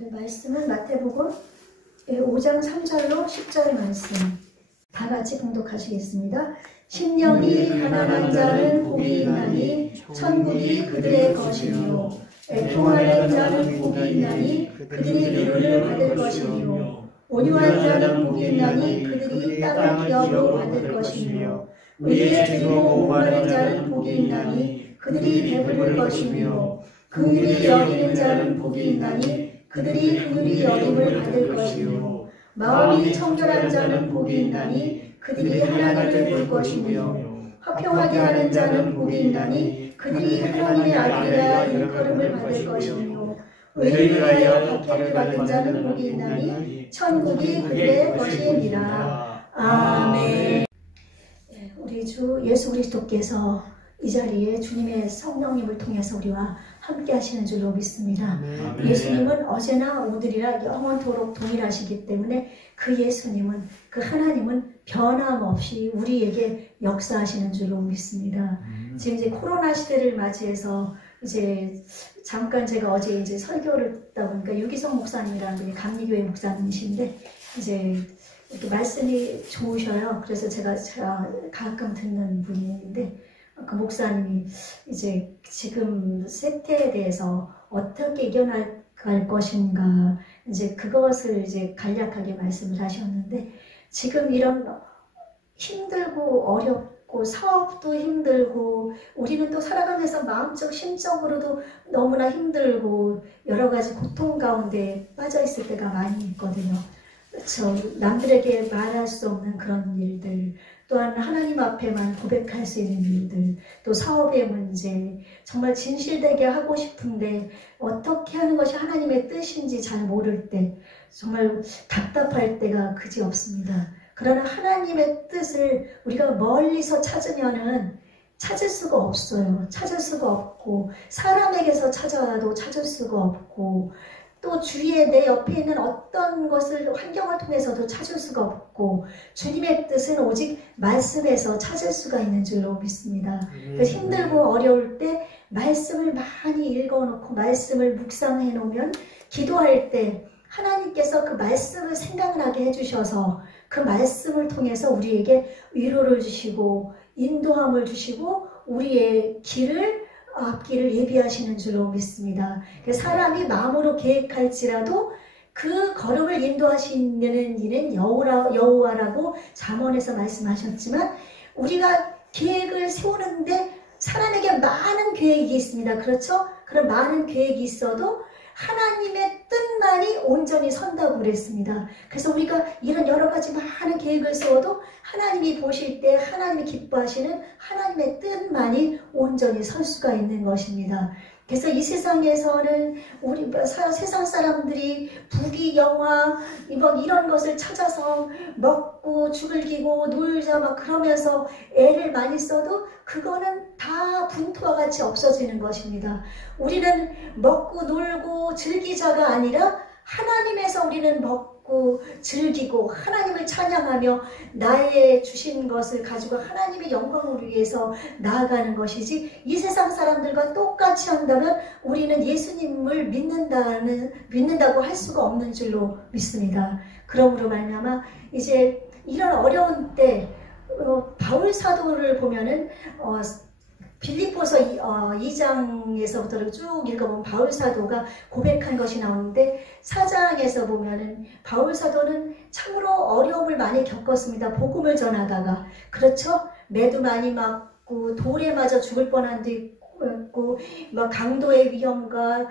말씀은 마태복음 5장 3절로 10절 말씀 다 같이 봉독하시겠습니다. 심령이 가난한 자는 복이 있나니 천국이 그들의 것이며 애통하는 자는 복이 있나니 그들이 위로를 받을 것이며 온유한 자는 복이 있나니 그들이 땅을 기업으로 받을 것이며 의에 드리고 오만한 자는 복이 있나니 그들이 배부를 것이며 긍휼히 여기는 자는 복이 있나니 그들이 긍휼히 여김을 받을 것이며 마음이 청결한 자는 복이 있나니 그들이 하나님을 볼 것이며 화평하게 하는 자는 복이 있나니 그들이 하나님의 아들이라 일컬음을 받을 것이며 의를 위하여 박해를 받은 자는 복이 있나니 천국이 그들의 것이니라. 아멘. 우리 주 예수 그리스도께서 이 자리에 주님의 성령님을 통해서 우리와 함께 하시는 줄로 믿습니다. 아멘. 예수님은 어제나 오늘이라 영원토록 동일하시기 때문에 그 예수님은, 그 하나님은 변함없이 우리에게 역사하시는 줄로 믿습니다. 지금 이제 코로나 시대를 맞이해서 이제 잠깐 제가 어제 이제 설교를 듣다 보니까 유기성 목사님이라는 분이 감리교회 목사님이신데 이제 이렇게 말씀이 좋으셔요. 그래서 제가 가끔 듣는 분인데 그 목사님이 이제 지금 세태에 대해서 어떻게 이겨나갈 것인가 이제 그것을 이제 간략하게 말씀을 하셨는데 지금 이런 힘들고 어렵고 사업도 힘들고 우리는 또 살아가면서 마음적 심적으로도 너무나 힘들고 여러 가지 고통 가운데 빠져 있을 때가 많이 있거든요. 그렇죠. 남들에게 말할 수 없는 그런 일들, 또한 하나님 앞에만 고백할 수 있는 일들, 또 사업의 문제, 정말 진실되게 하고 싶은데 어떻게 하는 것이 하나님의 뜻인지 잘 모를 때 정말 답답할 때가 그지 없습니다. 그러나 하나님의 뜻을 우리가 멀리서 찾으면은 찾을 수가 없어요. 찾을 수가 없고 사람에게서 찾아도 찾을 수가 없고 또 주위에 내 옆에 있는 어떤 것을 환경을 통해서도 찾을 수가 없고 주님의 뜻은 오직 말씀에서 찾을 수가 있는 줄로 믿습니다. 힘들고 어려울 때 말씀을 많이 읽어놓고 말씀을 묵상해 놓으면 기도할 때 하나님께서 그 말씀을 생각나게 해주셔서 그 말씀을 통해서 우리에게 위로를 주시고 인도함을 주시고 우리의 앞길을 예비하시는 줄로 믿습니다. 사람이 마음으로 계획할지라도 그 걸음을 인도하시는 이는 여호와라고 잠언에서 말씀하셨지만 우리가 계획을 세우는데 사람에게 많은 계획이 있습니다. 그렇죠? 그런 많은 계획이 있어도 하나님의 뜻만이 온전히 선다고 그랬습니다. 그래서 우리가 이런 여러 가지 많은 계획을 세워도 하나님이 보실 때 하나님이 기뻐하시는 하나님의 뜻만이 온전히 설 수가 있는 것입니다. 그래서 이 세상에서는 우리 세상 사람들이 부귀영화 이런 것을 찾아서 먹고 죽을기고 놀자 막 그러면서 애를 많이 써도 그거는 다 분토와 같이 없어지는 것입니다. 우리는 먹고 놀고 즐기자가 아니라 하나님에서 우리는 먹고 즐기고 하나님을 찬양하며 나의 주신 것을 가지고 하나님의 영광을 위해서 나아가는 것이지 이 세상 사람들과 똑같이 한다면 우리는 예수님을 믿는다고 할 수가 없는 줄로 믿습니다. 그러므로 말미암아 이제 이런 어려운 때 바울 사도를 보면은 빌립보서 2장에서부터 쭉 읽어보면 바울 사도가 고백한 것이 나오는데 4장에서 보면은 바울 사도는 참으로 어려움을 많이 겪었습니다. 복음을 전하다가 그렇죠? 매도 많이 맞고 돌에 맞아 죽을 뻔한 데 있고 강도의 위험과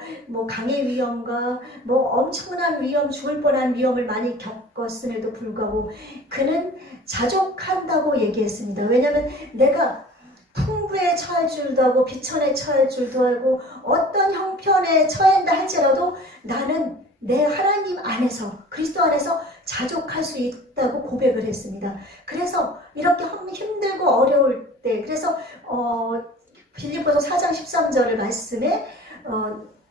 강의 위험과 엄청난 위험, 죽을 뻔한 위험을 많이 겪었음에도 불구하고 그는 자족한다고 얘기했습니다. 왜냐하면 내가 풍부에 처할 줄도 하고 비천에 처할 줄도 알고 어떤 형편에 처한다 할지라도 나는 내 하나님 안에서 그리스도 안에서 자족할 수 있다고 고백을 했습니다. 그래서 이렇게 힘들고 어려울 때 그래서 빌립보서 4장 13절의 말씀에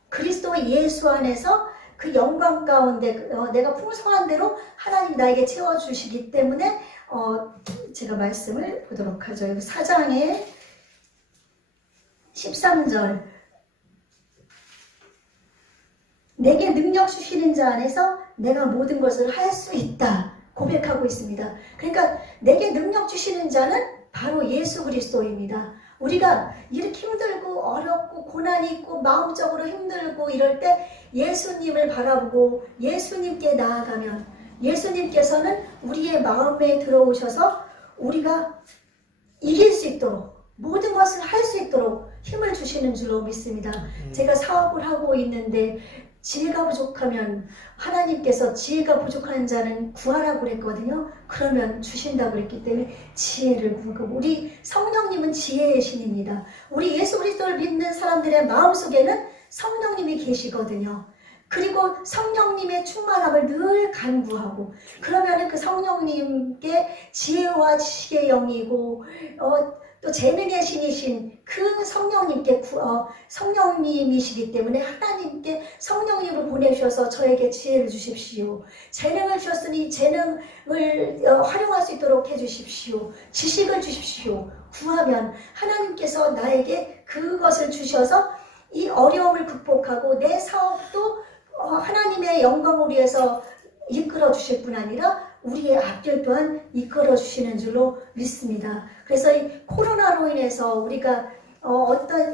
그리스도 예수 안에서 그 영광 가운데 내가 풍성한 대로 하나님 나에게 채워주시기 때문에 제가 말씀을 보도록 하죠. 4장에 13절 내게 능력 주시는 자 안에서 내가 모든 것을 할 수 있다 고백하고 있습니다. 그러니까 내게 능력 주시는 자는 바로 예수 그리스도입니다. 우리가 이렇게 힘들고 어렵고 고난이 있고 마음적으로 힘들고 이럴 때 예수님을 바라보고 예수님께 나아가면 예수님께서는 우리의 마음에 들어오셔서 우리가 이길 수 있도록 모든 것을 할 수 있도록 힘을 주시는 줄로 믿습니다. 제가 사업을 하고 있는데 지혜가 부족하면 하나님께서 지혜가 부족한 자는 구하라고 그랬거든요. 그러면 주신다고 그랬기 때문에 지혜를 구하고 우리 성령님은 지혜의 신입니다. 우리 예수 그리스도를 믿는 사람들의 마음속에는 성령님이 계시거든요. 그리고 성령님의 충만함을 늘 간구하고 그러면 그 성령님께 지혜와 지식의 영이고 또 재능의 신이신 그 성령님께 성령님이시기 때문에 하나님께 성령님을 보내주셔서 저에게 지혜를 주십시오. 재능을 주셨으니 재능을 활용할 수 있도록 해주십시오. 지식을 주십시오. 구하면 하나님께서 나에게 그것을 주셔서 이 어려움을 극복하고 내 사업도 하나님의 영광을 위해서 이끌어 주실 뿐 아니라 우리의 앞길 또한 이끌어 주시는 줄로 믿습니다. 그래서 이 코로나로 인해서 우리가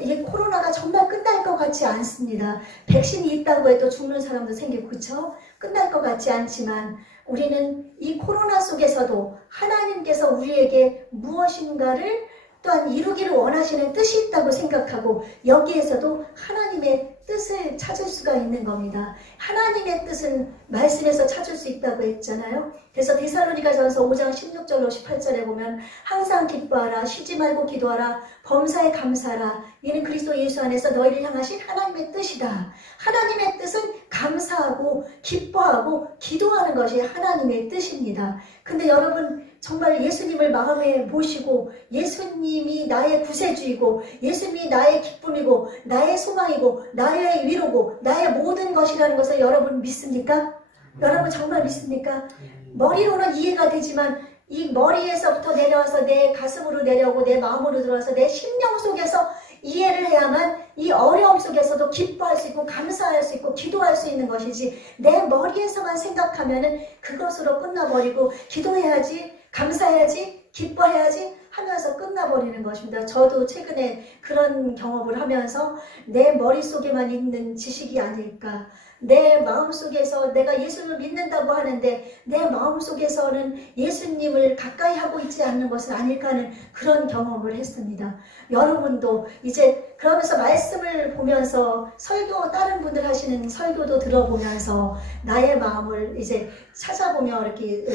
이 코로나가 정말 끝날 것 같지 않습니다. 백신이 있다고 해도 죽는 사람도 생기고 그렇죠? 끝날 것 같지 않지만 우리는 이 코로나 속에서도 하나님께서 우리에게 무엇인가를 또한 이루기를 원하시는 뜻이 있다고 생각하고 여기에서도 하나님의 뜻을 찾을 수가 있는 겁니다. 하나님의 뜻은 말씀에서 찾을 수 있다고 했잖아요. 그래서 데살로니가전서 5장 16절로 18절에 보면 항상 기뻐하라, 쉬지 말고 기도하라, 범사에 감사하라. 이는 그리스도 예수 안에서 너희를 향하신 하나님의 뜻이다. 하나님의 뜻은 감사하고 기뻐하고 기도하는 것이 하나님의 뜻입니다. 근데 여러분 정말 예수님을 마음에 모시고 예수님이 나의 구세주이고 예수님이 나의 기쁨이고 나의 소망이고 나의 위로고 나의 모든 것이라는 것을 여러분 믿습니까? 여러분 정말 믿습니까? 머리로는 이해가 되지만 이 머리에서부터 내려와서 내 가슴으로 내려오고 내 마음으로 들어와서 내 심령 속에서 이해를 해야만 이 어려움 속에서도 기뻐할 수 있고 감사할 수 있고 기도할 수 있는 것이지 내 머리에서만 생각하면은 그것으로 끝나버리고 기도해야지 감사해야지 기뻐해야지 하면서 끝나버리는 것입니다. 저도 최근에 그런 경험을 하면서 내 머릿속에만 있는 지식이 아닐까, 내 마음속에서 내가 예수님을 믿는다고 하는데 내 마음속에서는 예수님을 가까이 하고 있지 않는 것은 아닐까 하는 그런 경험을 했습니다. 여러분도 이제 그러면서 말씀을 보면서 설교 다른 분들 하시는 설교도 들어보면서 나의 마음을 이제 찾아보며 이렇게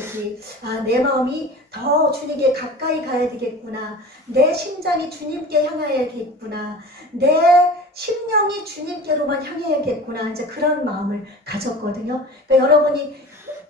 내 마음이 더 주님께 가까이 가야 되겠구나, 내 심장이 주님께 향하야겠구나, 내 심령이 주님께로만 향해야겠구나, 이제 그런 마음을 가졌거든요. 그러니까 여러분이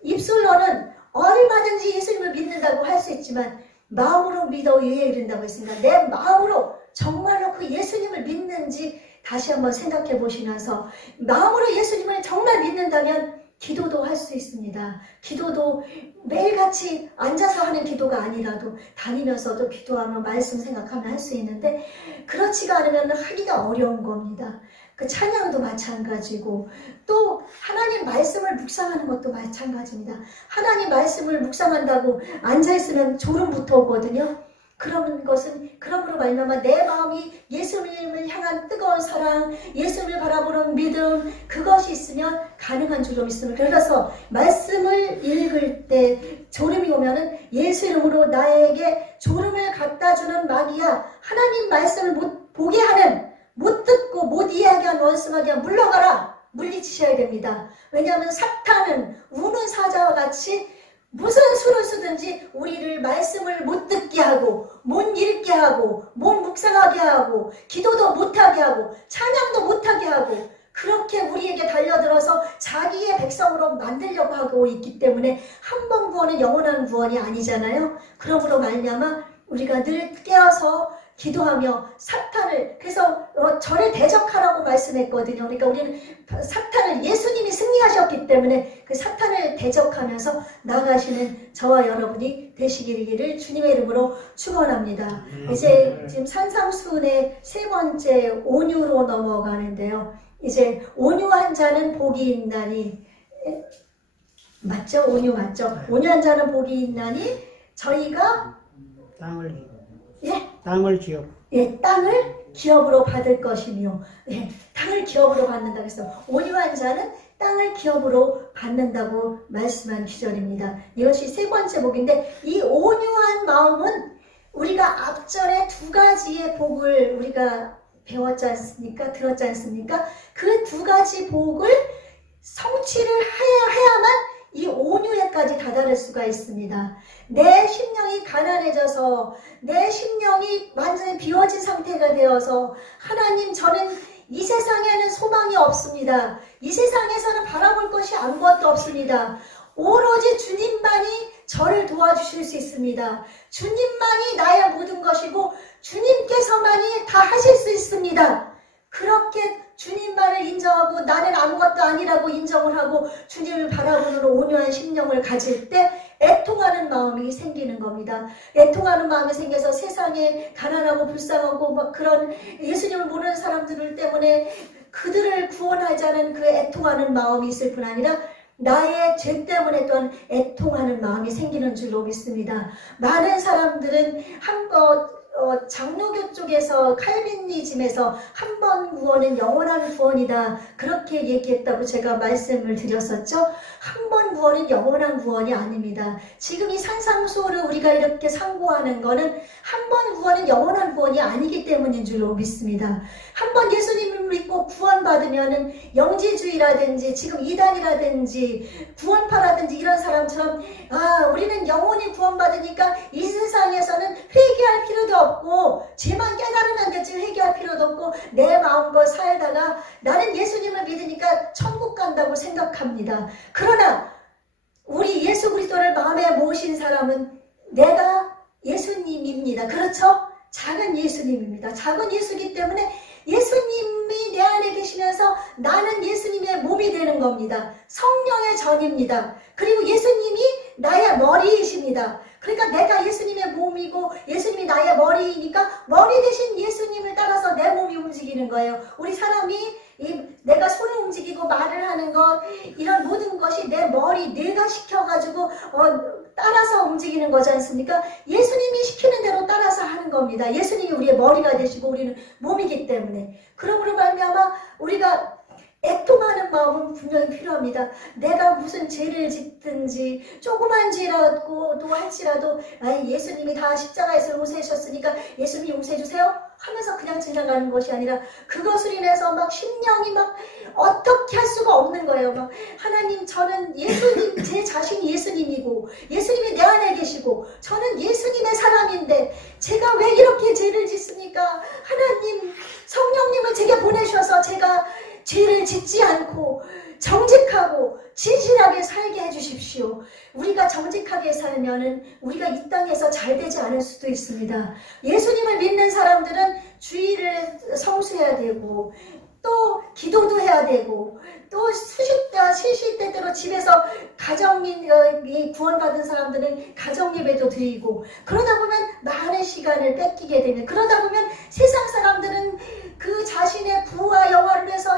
입술로는 얼마든지 예수님을 믿는다고 할 수 있지만 마음으로 믿어 의에 이른다고 했습니다. 내 마음으로 정말로 그 예수님을 믿는지 다시 한번 생각해 보시면서 마음으로 예수님을 정말 믿는다면 기도도 할 수 있습니다. 기도도 매일같이 앉아서 하는 기도가 아니라도 다니면서도 기도하며 말씀 생각하며 할 수 있는데 그렇지가 않으면 하기가 어려운 겁니다. 그 찬양도 마찬가지고 또 하나님 말씀을 묵상하는 것도 마찬가지입니다. 하나님 말씀을 묵상한다고 앉아있으면 졸음부터 오거든요. 그런 것은 그러므로 말미암아 내 마음이 예수님을 향한 뜨거운 사랑, 예수님을 바라보는 믿음, 그것이 있으면 가능한 줄로 믿습니다. 그래서 말씀을 읽을 때 졸음이 오면은 예수 이름으로 나에게 졸음을 갖다 주는 마귀야, 하나님 말씀을 못 보게 하는, 못 듣고 못 이해하게 하는 원수마귀야, 물러가라, 물리치셔야 됩니다. 왜냐하면 사탄은 우는 사자와 같이 무슨 수를 쓰든지 우리를 말씀을 못 듣게 하고 못 읽게 하고 못 묵상하게 하고 기도도 못하게 하고 찬양도 못하게 하고 그렇게 우리에게 달려들어서 자기의 백성으로 만들려고 하고 있기 때문에 한 번 구원은 영원한 구원이 아니잖아요. 그러므로 말미암아 우리가 늘 깨어서 기도하며 사탄을, 그래서 저를 대적하라고 말씀했거든요. 그러니까 우리는 사탄을, 예수님이 승리하셨기 때문에 그 사탄을 대적하면서 나아가시는 저와 여러분이 되시기를 주님의 이름으로 축원합니다. 이제 지금 산상수훈의 세 번째 온유로 넘어가는데요. 이제 온유한 자는 복이 있나니, 맞죠? 온유 맞죠? 온유한 자는 복이 있나니 저희가 땅을 기업. 예, 땅을 기업으로 받을 것이며, 예, 땅을 기업으로 받는다고 해서 온유한 자는 땅을 기업으로 받는다고 말씀한 기절입니다. 이것이 세 번째 복인데, 이 온유한 마음은 우리가 앞전에 두 가지의 복을 우리가 배웠지 않습니까? 들었지 않습니까? 그 두 가지 복을 성취를 해야만 이 온유에까지 다다를 수가 있습니다. 내 심령이 가난해져서, 내 심령이 완전히 비워진 상태가 되어서, 하나님, 저는 이 세상에는 소망이 없습니다. 이 세상에서는 바라볼 것이 아무것도 없습니다. 오로지 주님만이 저를 도와주실 수 있습니다. 주님만이 나의 모든 것이고 주님께서만이 다 하실 수 있습니다. 그렇게 주님만을 인정하고 나는 아무것도 아니라고 인정을 하고 주님을 바라보는 온유한 심령을 가질 때 애통하는 마음이 생기는 겁니다. 애통하는 마음이 생겨서 세상에 가난하고 불쌍하고 막 그런 예수님을 모르는 사람들 때문에 그들을 구원하자는 그 애통하는 마음이 있을 뿐 아니라 나의 죄 때문에 또한 애통하는 마음이 생기는 줄로 믿습니다. 많은 사람들은 장로교 쪽에서 칼빈니즘에서 한 번 구원은 영원한 구원이다, 그렇게 얘기했다고 제가 말씀을 드렸었죠. 한 번 구원은 영원한 구원이 아닙니다. 지금 이 산상수호를 우리가 이렇게 상고하는 거는 한 번 구원은 영원한 구원이 아니기 때문인 줄로 믿습니다. 한 번 예수님을 믿고 구원받으면은 영지주의라든지 지금 이단이라든지 구원파라든지 이런 사람처럼 우리는 영원히 구원받으니까 이 세상에서는 회개할 필요도 없고 죄만 깨달으면 되지 회개할 필요도 없고 내 마음껏 살다가 나는 예수님을 믿으니까 천국 간다고 생각합니다. 그러나 우리 예수 그리스도를 마음에 모신 사람은 내가 예수님입니다. 그렇죠? 작은 예수님입니다. 작은 예수이기 때문에 예수님이 내 안에 계시면서 나는 예수님의 몸이 되는 겁니다. 성령의 전입니다. 그리고 예수님이 나의 머리이십니다. 그러니까 내가 예수님의 몸이고 예수님이 나의 머리이니까 머리 대신 예수님을 따라서 내 몸이 움직이는 거예요. 우리 사람이 내가 손을 움직이고 말을 하는 것, 이런 모든 것이 내 머리, 뇌가 시켜가지고 따라서 움직이는 거지 않습니까? 예수님이 시키는 대로 따라서 하는 겁니다. 예수님이 우리의 머리가 되시고 우리는 몸이기 때문에. 그러므로 말미암아 우리가 애통하는 마음은 분명히 필요합니다. 내가 무슨 죄를 짓든지 조그만 죄라도 할지라도 예수님이 다 십자가에서 용서하셨으니까 예수님이 용서해주세요 하면서 그냥 지나가는 것이 아니라 그것을 인해서 막 심령이 막 어떻게 할 수가 없는 거예요. 막 하나님, 저는 예수님, 제 자신이 예수님이고 예수님이 내 안에 계시고 저는 예수님의 사람인데 제가 왜 이렇게 죄를 짓습니까? 하나님, 성령님을 제게 보내셔서 제가 죄를 짓지 않고 정직하고 진실하게 살게 해주십시오. 우리가 정직하게 살면은 우리가 이 땅에서 잘 되지 않을 수도 있습니다. 예수님을 믿는 사람들은 주일을 성수해야 되고 또 기도도 해야 되고 또 시시때때로 집에서 가정이 구원받은 사람들은 가정예배도 드리고 그러다 보면 많은 시간을 뺏기게 되는, 그러다 보면 세상 사람들은 그 자신의 부와 영화를 위해서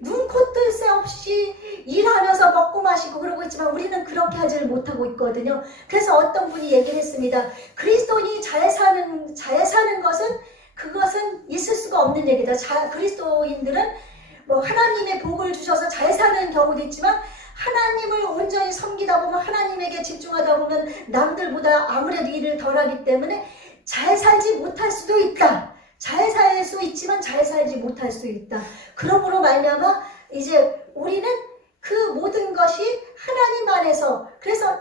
눈코 뜰 새 없이 일하면서 먹고 마시고 그러고 있지만 우리는 그렇게 하지를 못하고 있거든요. 그래서 어떤 분이 얘기를 했습니다. 그리스도인이 잘 사는 것은 그것은 있을 수가 없는 얘기다. 그리스도인들은 뭐 하나님의 복을 주셔서 잘 사는 경우도 있지만 하나님을 온전히 섬기다 보면 하나님에게 집중하다 보면 남들보다 아무래도 일을 덜하기 때문에 잘 살지 못할 수도 있다. 잘 살 수 있지만 잘 살지 못할 수 있다. 그러므로 말미암아 이제 우리는 그 모든 것이 하나님 안에서, 그래서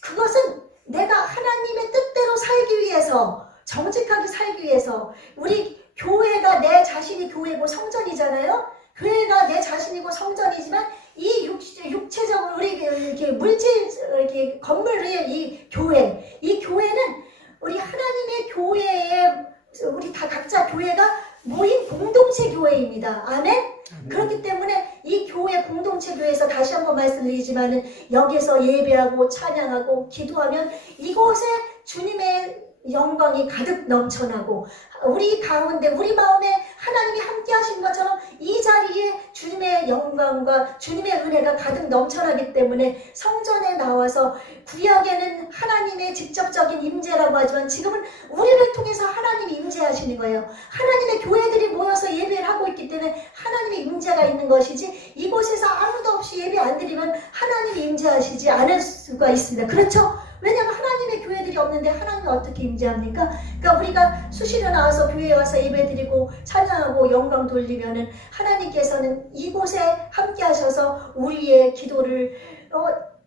그것은 내가 하나님의 뜻대로 살기 위해서, 정직하게 살기 위해서, 우리 교회가 내 자신이 교회고 성전이잖아요. 교회가 내 자신이고 성전이지만 이 육체적으로 우리 이렇게 물질 이렇게 건물 위에 이 교회는 우리 하나님의 교회에 우리 다 각자 교회가 모인 공동체 교회입니다. 아멘? 그렇기 때문에 이 교회 공동체 교회에서 다시 한번 말씀드리지만은 여기서 예배하고 찬양하고 기도하면 이곳에 주님의 영광이 가득 넘쳐나고 우리 가운데 우리 마음에 하나님이 함께 하신 것처럼 이 자리에 주님의 영광과 주님의 은혜가 가득 넘쳐나기 때문에 성전에 나와서 구약에는 하나님의 직접적인 임재라고 하지만 지금은 우리를 통해서 하나님이 임재하시는 거예요. 하나님의 교회들이 모여서 예배를 하고 있기 때문에 하나님의 임재가 있는 것이지 이곳에서 아무도 없이 예배 안 드리면 하나님이 임재하시지 않을 수가 있습니다. 그렇죠? 왜냐하면 하나님의 교회들이 없는데 하나님은 어떻게 임재합니까? 그러니까 우리가 수시로 나와서 교회에 와서 예배드리고 찬양하고 영광 돌리면은 하나님께서는 이곳에 함께 하셔서 우리의 기도를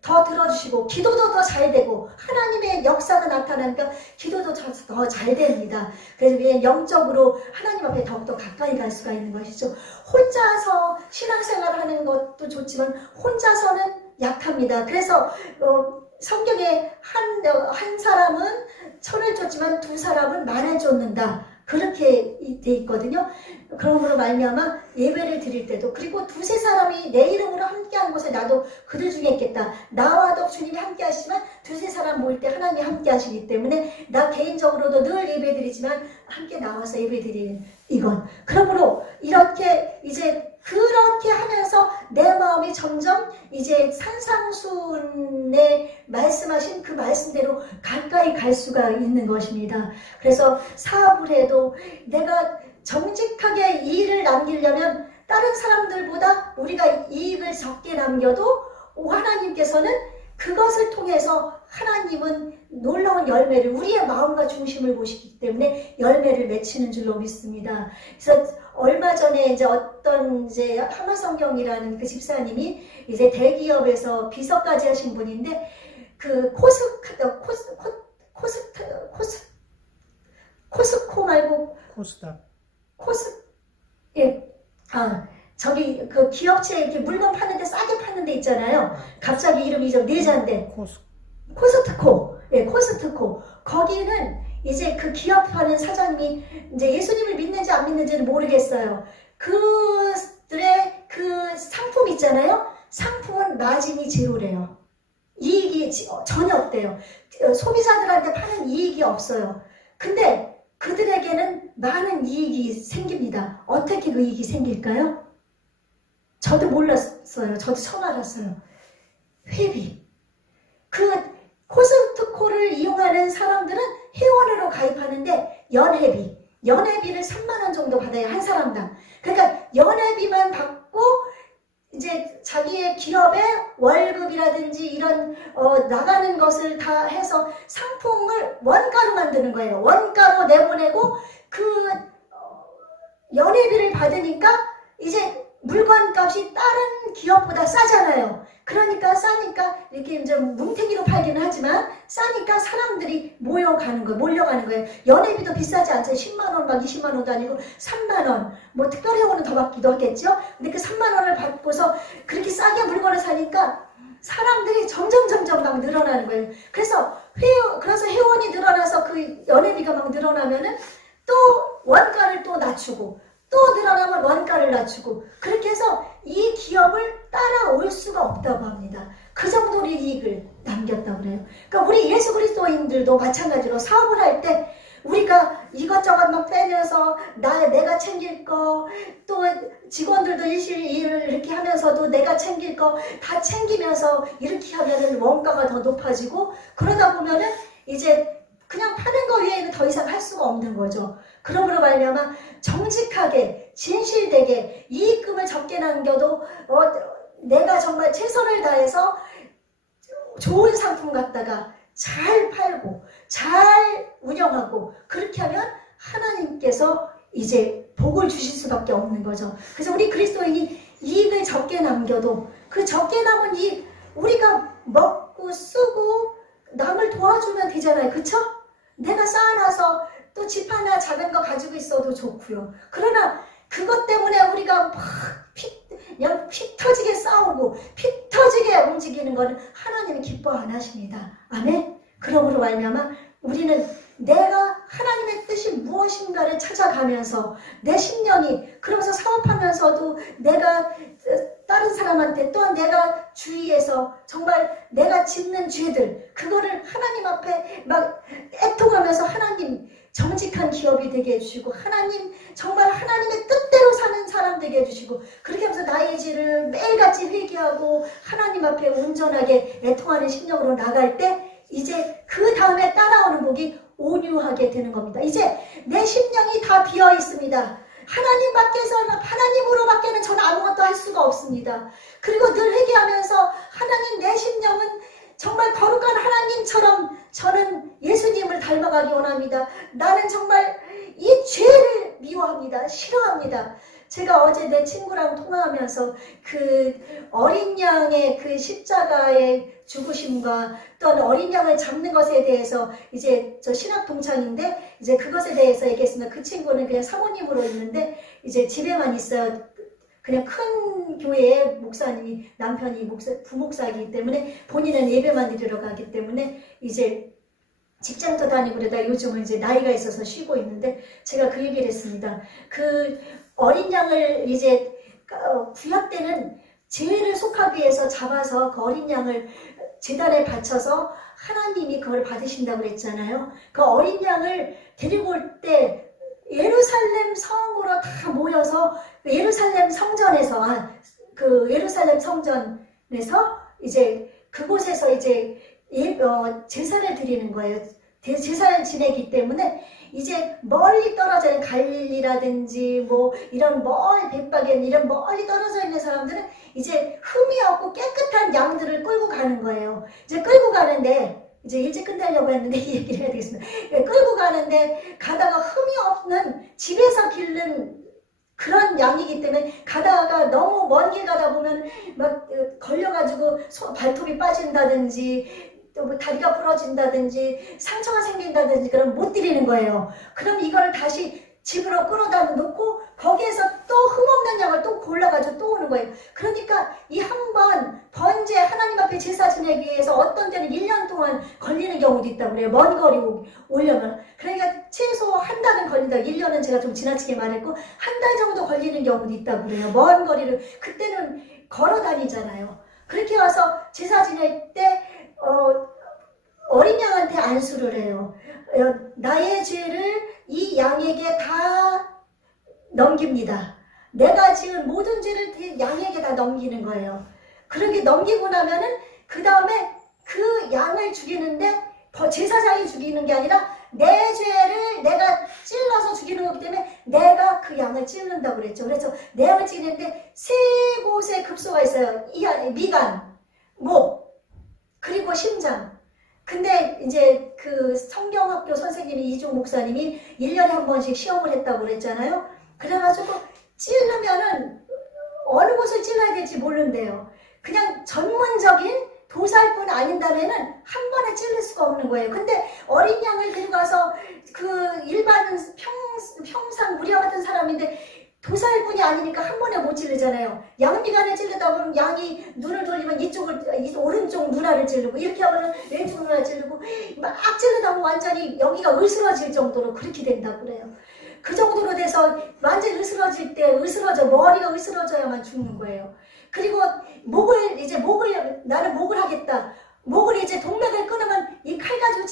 더 들어주시고 기도도 더 잘 되고 하나님의 역사가 나타나니까 기도도 더 잘 됩니다. 그래서 영적으로 하나님 앞에 더욱더 가까이 갈 수가 있는 것이죠. 혼자서 신앙생활을 하는 것도 좋지만 혼자서는 약합니다. 그래서 성경에 한 사람은 천을 쫓지만 두 사람은 만을 쫓는다. 그렇게 돼 있거든요. 그러므로 말미암아 예배를 드릴 때도 그리고 두세 사람이 내 이름으로 함께하는 곳에 나도 그들 중에 있겠다. 나와도 주님이 함께 하시지만 두세 사람 모일 때 하나님이 함께 하시기 때문에 나 개인적으로도 늘 예배 드리지만 함께 나와서 예배 드리는 이건. 그러므로 이렇게 이제 그렇게 하면서 내 마음이 점점 이제 산상수훈에 말씀하신 그 말씀대로 가까이 갈 수가 있는 것입니다. 그래서 사업을 해도 내가 정직하게 일을 남기려면 다른 사람들보다 우리가 이익을 적게 남겨도 하나님께서는 그것을 통해서 하나님은 놀라운 열매를 우리의 마음과 중심을 보시기 때문에 열매를 맺히는 줄로 믿습니다. 그래서 얼마 전에 이제 어떤 이제 하마성경이라는 그 집사님이 이제 대기업에서 비서까지 하신 분인데 그 코스코 말고 저기 그 기업체에 이렇게 물건 파는데 싸게 파는데 있잖아요. 갑자기 이름이 좀 내자인데 코스트코. 예, 코스트코. 거기는 이제 그 기업하는 사장님이 이제 예수님을 믿는지 안 믿는지는 모르겠어요. 그들의 그 상품 있잖아요. 상품은 마진이 제로래요. 이익이 전혀 없대요. 소비자들한테 파는 이익이 없어요. 근데 그들에게는 많은 이익이 생깁니다. 어떻게 그 이익이 생길까요? 저도 몰랐어요. 저도 처음 알았어요. 회비. 그 코스트코를 이용하는 사람들은 회원으로 가입하는데 연회비를 3만 원 정도 받아요. 한 사람당. 그러니까 연회비만 받고 이제 자기의 기업의 월급이라든지 이런 나가는 것을 다 해서 상품을 원가로 만드는 거예요. 원가로 내보내고 그 연회비를 받으니까 이제 물건값이 다른 기업보다 싸잖아요. 그러니까 싸니까 이렇게 이제 뭉탱이로 팔기는 하지만 싸니까 사람들이 몰려가는 거예요. 연회비도 비싸지 않죠. 10만 원 막 20만 원도 아니고 3만 원. 뭐 특별회원은 더 받기도 하겠죠. 근데 그 3만 원을 받고서 그렇게 싸게 물건을 사니까 사람들이 점점 막 늘어나는 거예요. 그래서 회원이 늘어나서 그 연회비가 막 늘어나면은 또 원가를 또 낮추고 또 늘어나면 원가를 낮추고 그렇게 해서 이 기업을 따라올 수가 없다고 합니다. 그 정도로 이익을 남겼다고 그래요. 그러니까 우리 예수 그리스도인들도 마찬가지로 사업을 할 때 우리가 이것저것 막 빼면서 내가 챙길 거 또 직원들도 일을 이렇게 하면서도 내가 챙길 거 다 챙기면서 이렇게 하면은 원가가 더 높아지고 그러다 보면은 이제 그냥 파는 거 외에는 더 이상 할 수가 없는 거죠. 그러므로 말미암아 정직하게 진실되게 이익금을 적게 남겨도 내가 정말 최선을 다해서 좋은 상품 갖다가 잘 팔고 잘 운영하고 그렇게 하면 하나님께서 이제 복을 주실 수밖에 없는 거죠. 그래서 우리 그리스도인이 이익을 적게 남겨도 그 적게 남은 이익 우리가 먹고 쓰고 남을 도와주면 되잖아요. 그쵸? 내가 쌓아놔서 또 집 하나 작은 거 가지고 있어도 좋고요. 그러나 그것 때문에 우리가 그냥 피 터지게 싸우고 피 터지게 움직이는 것은 하나님이 기뻐 안 하십니다. 아멘? 그러므로 말미암아 우리는 내가 하나님의 뜻이 무엇인가를 찾아가면서 내 심령이 그러면서 사업하면서도 내가 다른 사람한테 또한 내가 주위에서 정말 내가 짓는 죄들 그거를 하나님 앞에 막 애통하면서 하나님 정직한 기업이 되게 해주시고 하나님 정말 하나님의 뜻대로 사는 사람 되게 해주시고 그렇게 하면서 나의 죄를 매일같이 회개하고 하나님 앞에 온전하게 애통하는 심령으로 나갈 때 이제 그 다음에 따라오는 복이 온유하게 되는 겁니다. 이제 내 심령이 다 비어 있습니다. 하나님으로밖에는 저는 아무것도 할 수가 없습니다. 그리고 늘 회개하면서 하나님 내 심령은 정말 거룩한 하나님처럼 저는 예수님을 닮아가기 원합니다. 나는 정말 이 죄를 미워합니다. 싫어합니다. 제가 어제 내 친구랑 통화하면서 그 어린 양의 그 십자가의 죽으심과 또 어린 양을 잡는 것에 대해서 이제 저 신학 동창인데 이제 그것에 대해서 얘기했습니다. 그 친구는 그냥 사모님으로 있는데 이제 집에만 있어요. 그냥 큰 교회의 목사님이 남편이 부목사이기 때문에 본인은 예배만 드리러 가기 때문에 이제 직장도 다니고 그러다 요즘은 이제 나이가 있어서 쉬고 있는데 제가 그 얘기를 했습니다. 그 어린 양을 이제 구약 때는 죄를 속하기 위해서 잡아서 그 어린 양을 제단에 바쳐서 하나님이 그걸 받으신다고 그랬잖아요. 그 어린 양을 데리고 올 때 예루살렘 성으로 다 모여서 예루살렘 성전에서 그 예루살렘 성전에서 이제 그곳에서 이제 제사를 드리는 거예요. 제사를 지내기 때문에 이제 멀리 떨어져 있는 갈릴리라든지 뭐 이런 멀리 백박엔 이런 멀리 떨어져 있는 사람들은 이제 흠이 없고 깨끗한 양들을 끌고 가는 거예요. 이제 끌고 가는데 이제 일찍 끝내려고 했는데 이 얘기를 해야 되겠습니다. 끌고 가는데 가다가 흠이 없는 집에서 기른 그런 양이기 때문에 가다가 너무 먼 길 가다 보면 막 걸려가지고 발톱이 빠진다든지 또 뭐 다리가 부러진다든지 상처가 생긴다든지 그럼 못 드리는 거예요. 그럼 이걸 다시 집으로 끌어다 놓고 거기에서 또 흠없는 양을 또 골라가지고 또 오는 거예요. 그러니까 이 한 번 번제 하나님 앞에 제사 지내기 위해서 어떤 때는 1년 동안 걸리는 경우도 있다고 그래요. 먼 거리 오려면. 그러니까 최소 한 달은 걸린다. 1년은 제가 좀 지나치게 말했고 한 달 정도 걸리는 경우도 있다고 그래요. 먼 거리를. 그때는 걸어 다니잖아요. 그렇게 와서 제사 지낼 때 어린 양한테 안수를 해요. 나의 죄를 이 양에게 다 넘깁니다. 내가 지은 모든 죄를 양에게 다 넘기는 거예요. 그렇게 넘기고 나면은 그 다음에 그 양을 죽이는데 제사장이 죽이는 게 아니라 내 죄를 내가 찔러서 죽이는 거기 때문에 내가 그 양을 찔른다고 그랬죠. 그래서 내 양을 찔리는데 세 곳의 급소가 있어요. 이 안에 미간, 목, 그리고 심장. 근데 이제 그 성경학교 선생님이 이종 목사님이 1년에 한 번씩 시험을 했다고 그랬잖아요. 그래가지고 찌르면은 어느 곳을 찔러야 될지 모른대요. 그냥 전문적인 도살뿐 아닌 다음에는 한 번에 찔릴 수가 없는 거예요. 근데 어린 양을 데리고 가서 그 일반 평상 우리와 같은 사람인데 도살꾼이 아니니까 한 번에 못 찌르잖아요. 양미간에 찌르다 보면 양이 눈을 돌리면 오른쪽 눈알을 찌르고 이렇게 하면 왼쪽 눈알을 찌르고 막 찌르다 보면 완전히 여기가 으스러질 정도로 그렇게 된다고 그래요. 그 정도로 돼서 완전히 으스러질 때 머리가 으스러져야만 죽는 거예요. 그리고 나는 목을 하겠다. 목을 이제 동맥을 끊으면 이 칼 가지고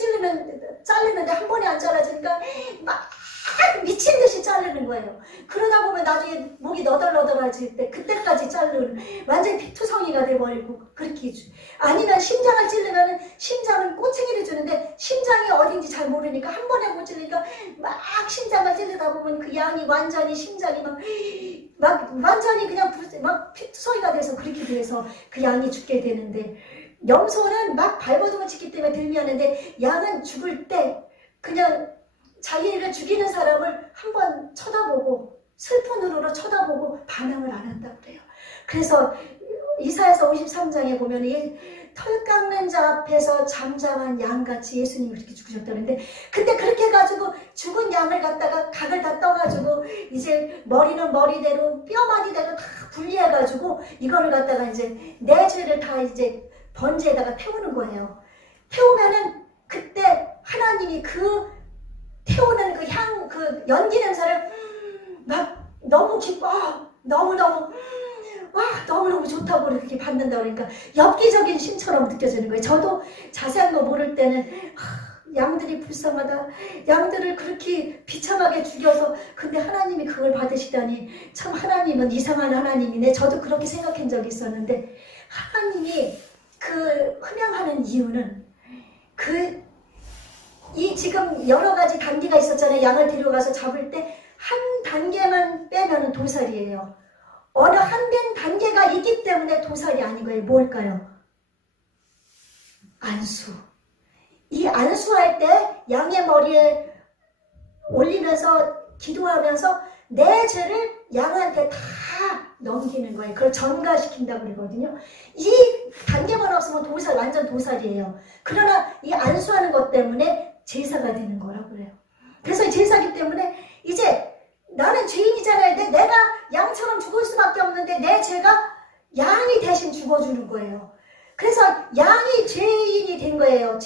자르는데 한 번에 안 잘라지니까 막 미친 듯이 자르는 거예요. 그러다 보면 나중에 목이 너덜너덜해질 때 그때까지 자르는 완전히 피투성이가 돼버리고 그렇게 아니면 심장을 찌르면 심장은 꼬챙이를 주는데 심장이 어딘지 잘 모르니까 한 번에 못 찌르니까 막 심장을 찌르다 보면 그 양이 완전히 심장이 막 완전히 그냥 막 피투성이가 돼서 그렇게 돼서 그 양이 죽게 되는데 염소는 막 발버둥을 치기 때문에 들미하는데 양은 죽을 때 그냥 자기를 죽이는 사람을 한번 쳐다보고 슬픈 눈으로 쳐다보고 반응을 안 한다고 그래요. 그래서 이사야서 53장에 보면 이 털 깎는 자 앞에서 잠잠한 양같이 예수님이 그렇게 죽으셨다는데 근데 그렇게 해가지고 죽은 양을 갖다가 각을 다 떠가지고 이제 머리는 머리대로 뼈마디대로 다 분리해가지고 이거를 갖다가 이제 내 죄를 다 이제 번제에다가 태우는 거예요. 태우면은 그때 하나님이 그 태우는 그 향, 그 연기 냄새를 막 너무 기뻐, 너무너무 와 너무너무 좋다고 이렇게 받는다 그러니까 엽기적인 신처럼 느껴지는 거예요. 저도 자세한 거 모를 때는 양들이 불쌍하다, 양들을 그렇게 비참하게 죽여서, 근데 하나님이 그걸 받으시다니 참 하나님은 이상한 하나님이네. 저도 그렇게 생각한 적이 있었는데, 하나님이 그 헌양하는 이유는 이 지금 여러 가지 단계가 있었잖아요. 양을 데려가서 잡을 때 한 단계만 빼면은 도살이에요. 어느 한 단계가 있기 때문에 도살이 아닌 거예요. 뭘까요? 안수. 이 안수할 때 양의 머리에 올리면서 기도하면서 내 죄를 양한테 다 넘기는 거예요. 그걸 전가시킨다고 그러거든요. 이 단계만 없으면 도살, 완전 도살이에요. 그러나 이 안수하는 것 때문에 제사가 되는 거라고 그래요. 그래서 이 제사기 때문에 이제 나는 죄인이잖아요. 근데 내가 양처럼 죽을 수밖에 없는데 내 죄가 양이 대신 죽어주는 거예요. 그래서 양이 죄인이 된 거예요.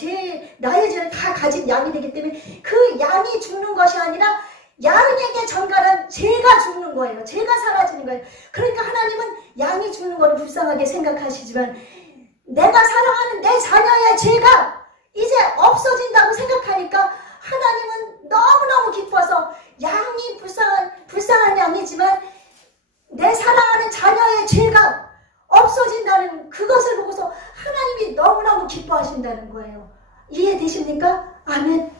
나의 죄를 다 가진 양이 되기 때문에 그 양이 죽는 것이 아니라 양에게 전가는 죄가 죽는 거예요. 죄가 사라지는 거예요. 그러니까 하나님은 양이 죽는 걸 불쌍하게 생각하시지만 내가 사랑하는 내 자녀의 죄가 이제 없어진다고 생각하니까 하나님은 너무너무 기뻐서 양이 불쌍한 양이지만 내 사랑하는 자녀의 죄가 없어진다는 그것을 보고서 하나님이 너무너무 기뻐하신다는 거예요. 이해되십니까? 아멘.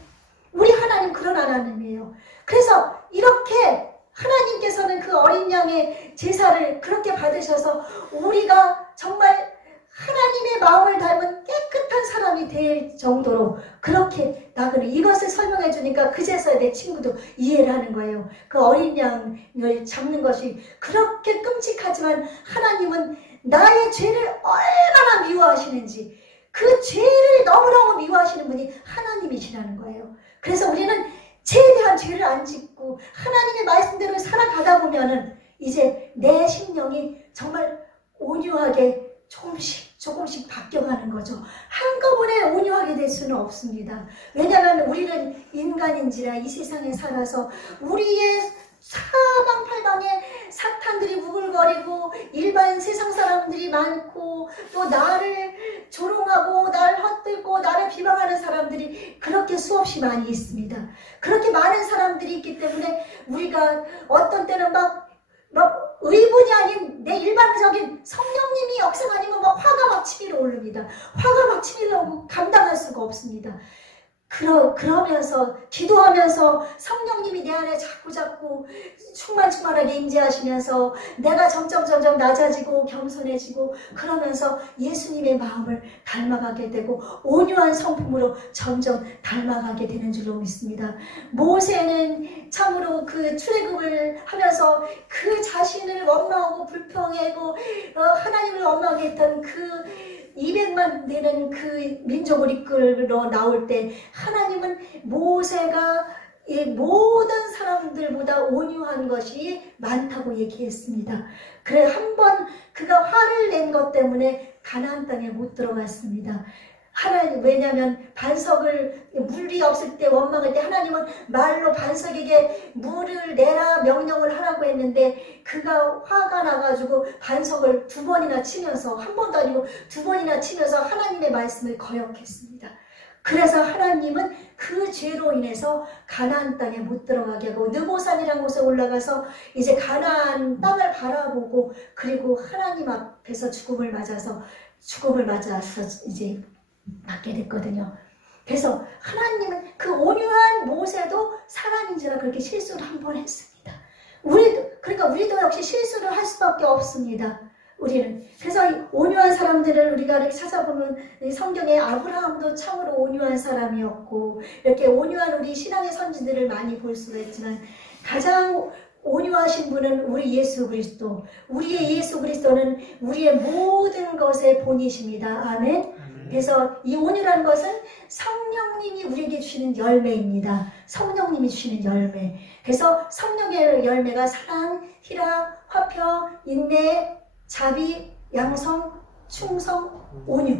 우리 하나님 그런 하나님이에요. 그래서 이렇게 하나님께서는 그 어린 양의 제사를 그렇게 받으셔서 우리가 정말 하나님의 마음을 닮은 깨끗한 사람이 될 정도로 그렇게 나그네 이것을 설명해 주니까 그제서야 내 친구도 이해를 하는 거예요. 그 어린 양을 잡는 것이 그렇게 끔찍하지만 하나님은 나의 죄를 얼마나 미워하시는지, 그 죄를 너무너무 미워하시는 분이 하나님이시라는 거예요. 그래서 우리는 죄에 대한 죄를 안 짓고 하나님의 말씀대로 살아가다 보면은 이제 내 심령이 정말 온유하게 조금씩 바뀌어가는 거죠. 한꺼번에 온유하게 될 수는 없습니다. 왜냐하면 우리는 인간인지라 이 세상에 살아서 우리의 사방팔방에 사탄들이 우글거리고 일반 세상 사람들이 많고 또 나를 조롱하고 나를 헛들고 나를 비방하는 사람들이 그렇게 수없이 많이 있습니다. 그렇게 많은 사람들이 있기 때문에 우리가 어떤 때는 막 의분이 아닌 내 일반적인 성령님이 역사가 아니면 막 화가 막 치밀어 오릅니다. 화가 막 치밀어 오고 감당할 수가 없습니다. 그러면서 기도하면서 성령님이 내 안에 자꾸 충만하게 임재하시면서 내가 점점 낮아지고 겸손해지고 그러면서 예수님의 마음을 닮아가게 되고 온유한 성품으로 점점 닮아가게 되는 줄로 믿습니다. 모세는 참으로 그 출애굽을 하면서 그 자신을 원망하고 불평하고 하나님을 원망하게 했던 그 200만 되는 그 민족을 이끌어 나올 때 하나님은 모세가 이 모든 사람들보다 온유한 것이 많다고 얘기했습니다. 그래 한번 그가 화를 낸 것 때문에 가나안 땅에 못 들어갔습니다. 하나님, 왜냐하면 반석을 물이 없을 때 원망할 때 하나님은 말로 반석에게 물을 내라 명령을 하라고 했는데 그가 화가 나가지고 반석을 2번이나 치면서 한 번도 아니고 2번이나 치면서 하나님의 말씀을 거역했습니다. 그래서 하나님은 그 죄로 인해서 가나안 땅에 못 들어가게 하고 느보산이라는 곳에 올라가서 이제 가나안 땅을 바라보고 그리고 하나님 앞에서 죽음을 맞아서 이제 받게 됐거든요. 그래서 하나님은 그 온유한 모세도 사람인지라 그렇게 실수를 한 번 했습니다. 우리도 역시 실수를 할 수밖에 없습니다. 우리는. 그래서 온유한 사람들을 우리가 이렇게 찾아보면 성경에 아브라함도 참으로 온유한 사람이었고 이렇게 온유한 우리 신앙의 선지들을 많이 볼 수가 있지만 가장 온유하신 분은 우리 예수 그리스도. 우리의 예수 그리스도는 우리의 모든 것의 본이십니다. 아멘. 그래서 이 온유라는 것은 성령님이 우리에게 주시는 열매입니다. 성령님이 주시는 열매. 그래서 성령의 열매가 사랑, 희락, 화평, 인내, 자비, 양성, 충성, 온유.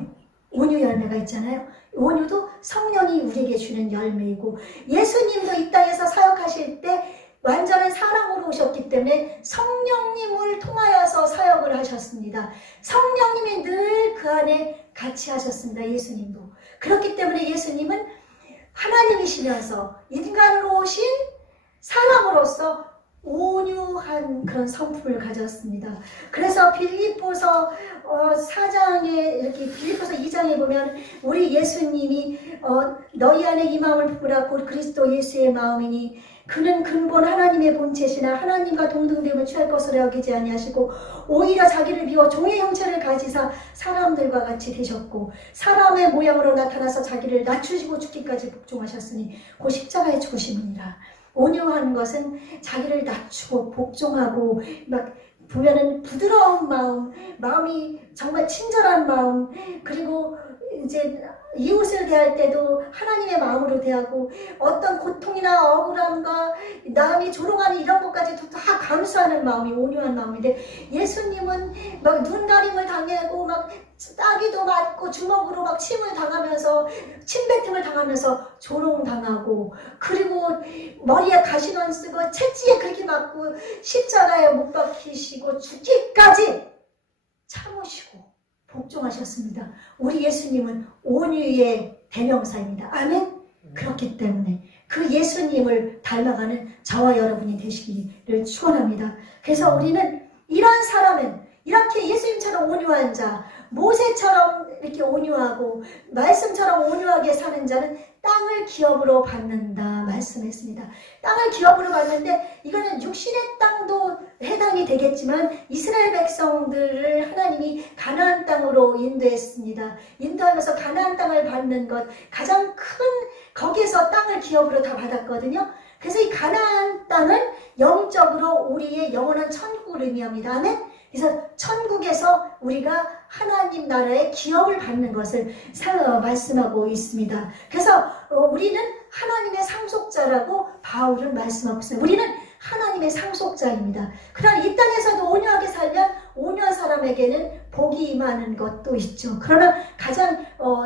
온유 열매가 있잖아요. 온유도 성령이 우리에게 주는 열매이고, 예수님도 이 땅에서 사역하실 때 완전한 사랑으로 오셨기 때문에 성령님을 통하여서 사역을 하셨습니다. 성령님이 늘 그 안에 같이 하셨습니다. 예수님도. 그렇기 때문에 예수님은 하나님이시면서 인간으로 오신 사람으로서 온유한 그런 성품을 가졌습니다. 그래서 빌립보서 4장에 이렇게 빌립보서 2장에 보면 우리 예수님이 너희 안에 이 마음을 품으라 곧 그리스도 예수의 마음이니 그는 근본 하나님의 본체시나 하나님과 동등됨을 취할 것으로 여기지 아니하시고 오히려 자기를 비워 종의 형체를 가지사 사람들과 같이 되셨고 사람의 모양으로 나타나서 자기를 낮추시고 죽기까지 복종하셨으니 곧 십자가에 죽으심이니라. 온유한 것은 자기를 낮추고 복종하고 막 보면은 부드러운 마음, 마음이 정말 친절한 마음, 그리고 이제 이웃을 대할 때도 하나님의 마음으로 대하고 어떤 고통이나 억울함과 남이 조롱하는 이런 것까지도 다 감수하는 마음이 온유한 마음인데, 예수님은 막 눈가림을 당하고 막 따귀도 맞고 주먹으로 막 침을 당하면서 침뱉음을 당하면서 조롱당하고, 그리고 머리에 가시관 쓰고 채찍에 그렇게 맞고 십자가에 못 박히시고 죽기까지 참으시고 복종하셨습니다. 우리 예수님은 온유의 대명사입니다. 아멘. 그렇기 때문에 그 예수님을 닮아가는 저와 여러분이 되시기를 축원합니다. 그래서 우리는 이런 사람은 이렇게 예수님처럼 온유한 자, 모세처럼 이렇게 온유하고 말씀처럼 온유하게 사는 자는 땅을 기업으로 받는다 말씀했습니다. 땅을 기업으로 받는데 이거는 육신의 땅도 해당이 되겠지만 이스라엘 백성들을 하나님이 가나안 땅으로 인도했습니다. 인도하면서 가나안 땅을 받는 것, 가장 큰 거기에서 땅을 기업으로 다 받았거든요. 그래서 이 가나안 땅은 영적으로 우리의 영원한 천국을 의미합니다. 아멘. 그래서 천국에서 우리가 하나님 나라의 기업을 받는 것을 말씀하고 있습니다. 그래서 우리는 하나님의 상속자라고 바울은 말씀하고 있습니다. 우리는 하나님의 상속자입니다. 그러나 이 땅에서도 온유하게 살면 온유한 사람에게는 복이 임하는 것도 있죠. 그러나 가장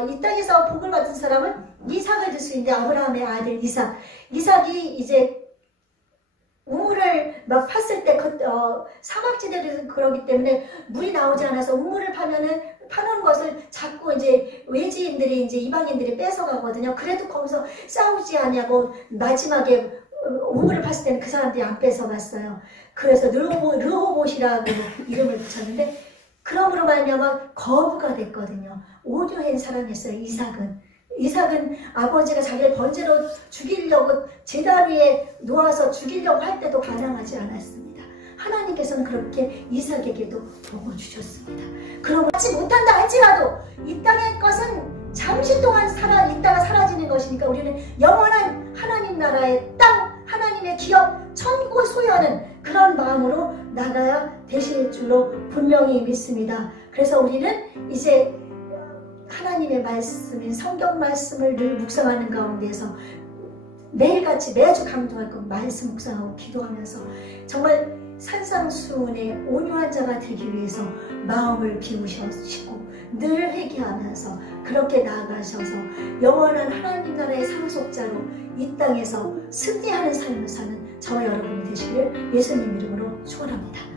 이 땅에서 복을 받은 사람은 이삭을 들 수 있는데, 아브라함의 아들 이삭이 이제 우물을 막 팠을 때 사막지대를 그러기 때문에 물이 나오지 않아서 우물을 파는 것을 자꾸 이제 외지인들이 이제 이방인들이 뺏어가거든요. 그래도 거기서 싸우지 않냐고 마지막에 우물을 팠을 때는 그 사람들이 안 뺏어갔어요. 그래서 르호봇이라고 이름을 붙였는데, 그러므로 말미암아 거부가 됐거든요. 온유한 사람이었어요. 이삭은 아버지가 자기를 번제로 죽이려고 제단 위에 놓아서 죽이려고 할 때도 반항하지 않았습니다. 하나님께서는 그렇게 이삭에게도 복을 주셨습니다. 그러므로 받지 못한다 할지라도 이 땅의 것은 잠시 동안 있다가 사라지는 것이니까 우리는 영원한 하나님 나라의 땅, 하나님의 기업, 천국을 소유하는 그런 마음으로 나가야 되실 줄로 분명히 믿습니다. 그래서 우리는 이제 하나님의 말씀인 성경 말씀을 늘 묵상하는 가운데에서 매일같이 매주 감동할 것 말씀 묵상하고 기도하면서 정말 산상수훈의 온유한 자가 되기 위해서 마음을 비우시고 늘 회개하면서 그렇게 나아가셔서 영원한 하나님 나라의 상속자로 이 땅에서 승리하는 삶을 사는 저와 여러분이 되시기를 예수님 이름으로 축원합니다.